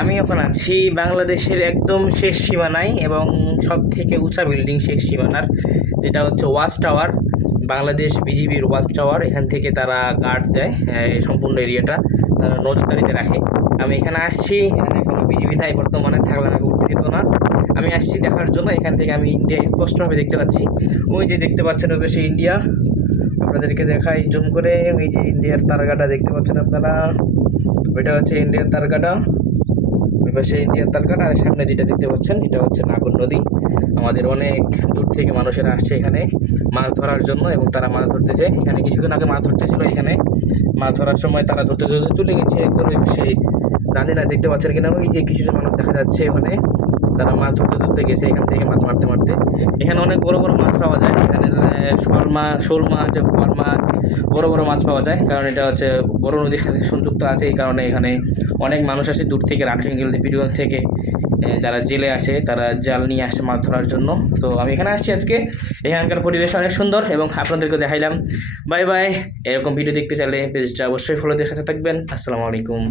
আমি এখন আছি বাংলাদেশের একদম শেষ সীমানায় এবং সব থেকে উঁচা বিল্ডিং শেষ সীমানার, যেটা হচ্ছে ওয়াচ টাওয়ার। বাংলাদেশ বিজিবির ওয়াচ টাওয়ার, এখান থেকে তারা গার্ড দেয় এই সম্পূর্ণ এরিয়াটা, তারা নজরদারিতে রাখে। আমি এখানে আসছি, এখানে কোনো বিজিবি নাই বর্তমানে, থাকলে আমাকে উঠতে দিত না। আমি আসছি দেখার জন্য। এখান থেকে আমি ইন্ডিয়া স্পষ্টভাবে দেখতে পাচ্ছি। ওই যে দেখতে পাচ্ছেন ওই পাশে ইন্ডিয়া, আপনাদেরকে দেখাই জুম করে। ওই যে ইন্ডিয়ার তারকাটা দেখতে পাচ্ছেন আপনারা, ওইটা হচ্ছে ইন্ডিয়ার তারকাটা। ওই পাশে ইন্ডিয়ার তারকাটা, আর সামনে যেটা দেখতে পাচ্ছেন এটা হচ্ছে নাগর নদী। আমাদের অনেক দূর থেকে মানুষেরা আসছে এখানে মাছ ধরার জন্য, এবং তারা মাছ ধরতেছে। এখানে কিছুক্ষণ আগে মাছ ধরতেছিল, এখানে মাছ ধরার সময় তারা ধরতে ধরতে চলে গেছে একবার ওই পাশে। জানি না দেখতে পাচ্ছেন কিনা, ওই যে কিছু মানুষ দেখা যাচ্ছে ওখানে, তারা মাছ ধরতে ধরতে গেছে এখান থেকে মাছ মারতে মারতে। এখানে অনেক বড় বড় মাছ পাওয়া যায়, এখানে শোল মাছ, বোয়াল মাছ, বড় বড় মাছ পাওয়া যায়, কারণ এটা হচ্ছে বড় নদীর সাথে সংযুক্ত আছে। এই কারণে এখানে অনেক মানুষ আসে দূর থেকে, রাজশাহী পীরগঞ্জ থেকে যারা জেলে আসে তারা জাল নিয়ে আসে মাছ ধরার জন্য। তো আমি এখানে আসছি আজকে, এখানকার পরিবেশ অনেক সুন্দর এবং আপনাদেরকে দেখাইলাম। Bye bye. এরকম ভিডিও দেখতে চাইলে পেজটা অবশ্যই ফলো দিয়ে সাথে থাকবেন। আসসালামু আলাইকুম।